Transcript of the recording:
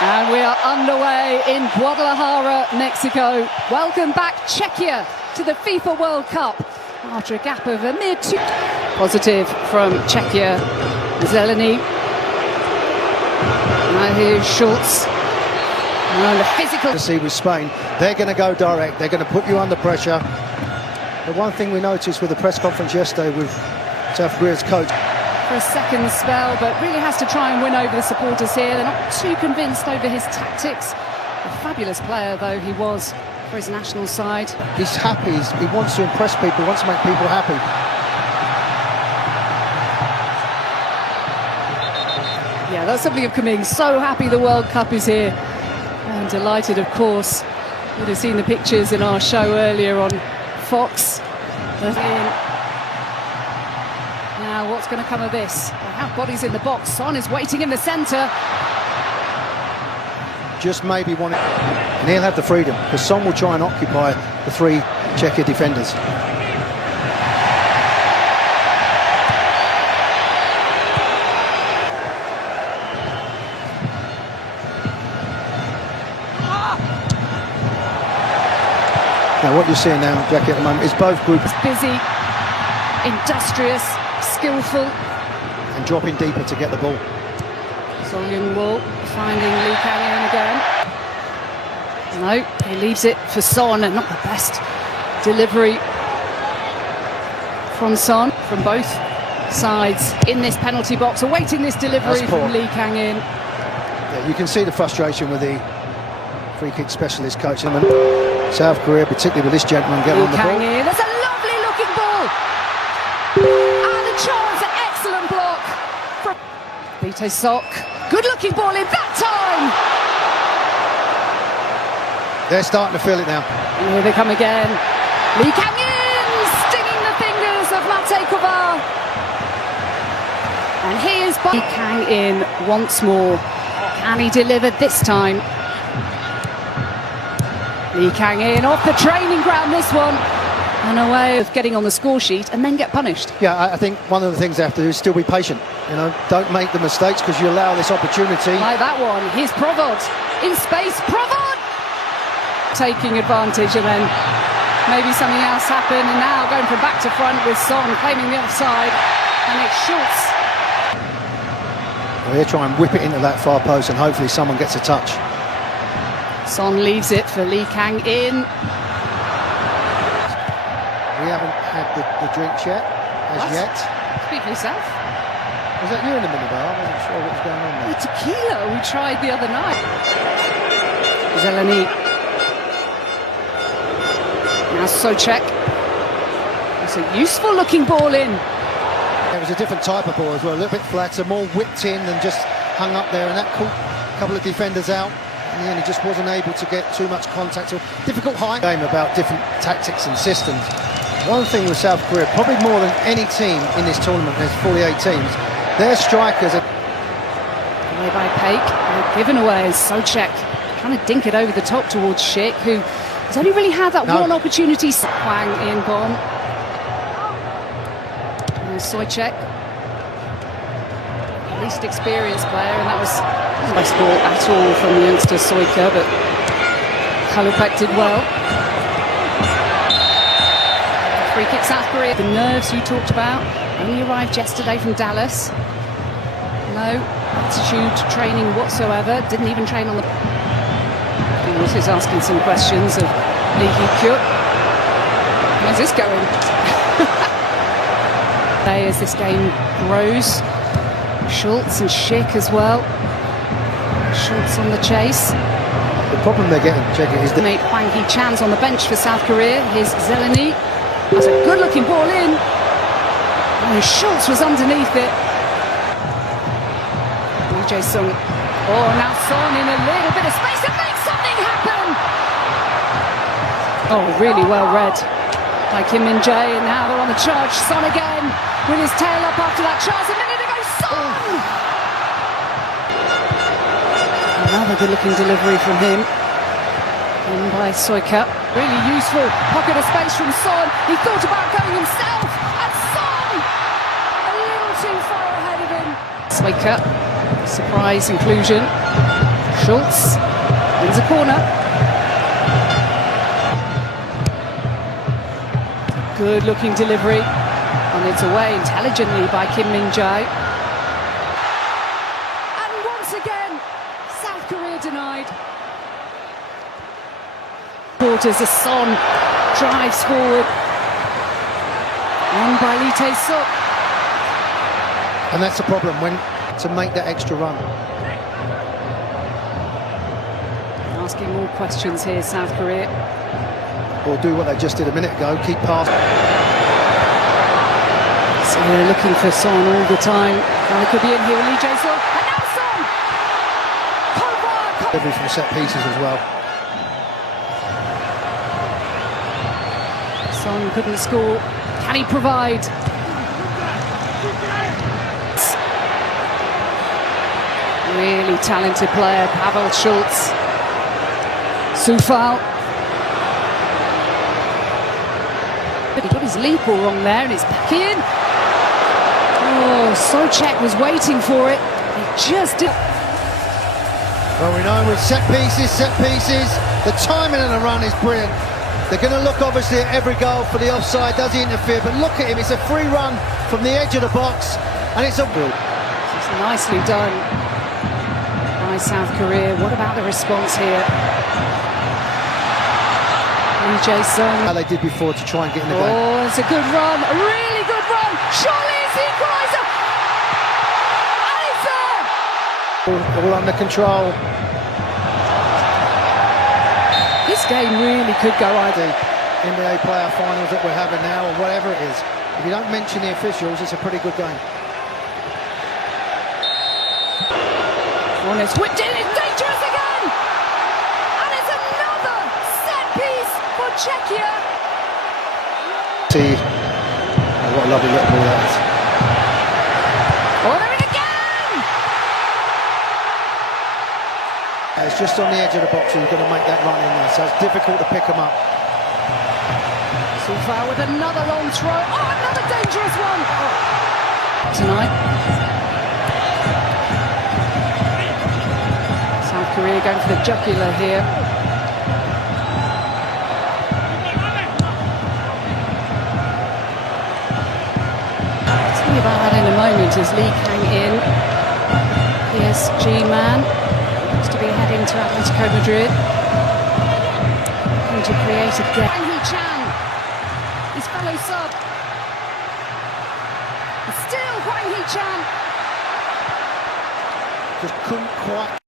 And we are underway in Guadalajara, Mexico. Welcome back, Czechia, to the FIFA World Cup after a gap of a mere 2. Positive from Czechia, Zeleny. Now here's Schultz. And the physical. To see with Spain, they're going to go direct. They're going to put you under pressure. The one thing we noticed with the press conference yesterday with South Korea's coach. For a second spell, but really has to try and win over the supporters here. They're not too convinced over his tactics. A fabulous player, though, he was for his national side. He's happy. He wants to impress people. He wants to make people happy. Yeah, that's something of coming. So happy the World Cup is here. And delighted, of course. You would have seen the pictures in our show earlier on Fox. Now, what's going to come of this? They have bodies in the box. Son is waiting in the centre. Just maybe one, and he'll have the freedom because Son will try and occupy the 3 Czechia defenders. Now, what you're seeing now, Jackie, at the moment, is both groups busy, industrious, skillful, and dropping deeper to get the ball. Song Young-woo finding Lee Kang-in again. No, he leaves it for Son, and not the best delivery from Son from both sides in this penalty box, awaiting this delivery from Lee Kang-in. Yeah, you can see the frustration with the free kick specialist coach. South Korea, particularly with this gentleman getting on the ball. There's a lovely looking ball. And a chance, an excellent block from Vito Sok. Good looking ball in that time. They're starting to feel it now. And here they come again. Lee Kang-in stinging the fingers of Mate Kovar. And here's Lee Kang-in once more. Can he deliver this time? Lee Kang-in off the training ground, this one. And a way of getting on the score sheet and then get punished. Yeah, I think one of the things they have to do is still be patient. You know, don't make the mistakes because you allow this opportunity. Like that one. Here's Provod in space. Provod! Taking advantage, and then maybe something else happened. And now going from back to front with Son claiming the offside. And it's Schultz. Well, he'll try and whip it into that far post and hopefully someone gets a touch. Son leaves it for Lee Kang-in. We haven't had the drinks yet, yet. Speak for yourself. Was that you in the minibar? I wasn't sure what was going on there. The tequila we tried the other night. Zeleny. Now Czech. It's a useful looking ball in. It was a different type of ball as well, a little bit flatter, more whipped in than just hung up there, and that caught a couple of defenders out. In the end, he just wasn't able to get too much contact. So difficult high game about different tactics and systems. One thing with South Korea, probably more than any team in this tournament, there's 48 teams, their strikers are... Away by Paik, given away as Czech, trying to dink it over the top towards Schick, who has only really had that one opportunity. Hwang in bomb. And Czech, least experienced player, and that was not the best ball at all from the youngster Soika, but Kalupek did well. Free kick South Korea. The nerves you talked about only arrived yesterday from Dallas. No altitude training whatsoever, didn't even train on the... He also is asking some questions of Lee Hee-kyuk. Where's this going? As this game grows, Schultz and Schick as well. Schultz on the chase. The problem they're getting, Czechia, is mate Hwang Hee-chan's on the bench for South Korea. Here's Zeleny. That's a good-looking ball in. And Schultz was underneath it. Lee Jae-sung. Oh, now Son in a little bit of space to make something happen. Oh, really well read by Kim Min-jae, and now they're on the charge. Son again with his tail up after that charge. A minute ago, Son! Another good-looking delivery from him. In by Soika. Really useful pocket of space from Son. He thought about going himself, and Son a little too far ahead of him. Soika, surprise inclusion. Schultz wins a corner. Good looking delivery. On its away intelligently by Kim Min-jae. And once again, South Korea denied. Quarters as Son drives forward. On by Lee Tae-suk. And that's the problem, when to make that extra run. Asking more questions here, South Korea. Or do what they just did a minute ago, keep passing. So they're looking for Son all the time. Now they could be in here with Lee Jae-suk. And now Son! Every from set pieces as well. Son couldn't score. Can he provide? Really talented player, Pavel Schultz. Sufal. But he got his leap all wrong there and it's back in. Oh, Czech was waiting for it. He just did. Well, we know with set pieces, the timing of the run is brilliant. They're going to look obviously at every goal for the offside. Does he interfere? But look at him, it's a free run from the edge of the box, and it's a goal. It's nicely done by South Korea. What about the response here? Lee Jae-suk. How they did before to try and get in the game. Oh, it's a good run, a really good run. Surely it's the equaliser. And it's there. All under control. This game really could go either. The NBA player finals that we're having now, or whatever it is. If you don't mention the officials, it's a pretty good game. Oh, it's whipped in, it's dangerous again! And it's another set piece for Czechia. See, oh, what a lovely little ball that is. Oh, they're in again! It's just on the edge of the box, so you've got to make that run in there, so it's difficult to pick them up. Sufal with another long throw. Oh, another dangerous one! Tonight. South Korea going for the jugular here. I'll tell you about that in a moment as Lee Kang in. PSG man. Looks to be heading to Atletico Madrid. Going to create a gap. Wang Hee-chan, his fellow sub. Still Wang Hee-chan. Just couldn't quite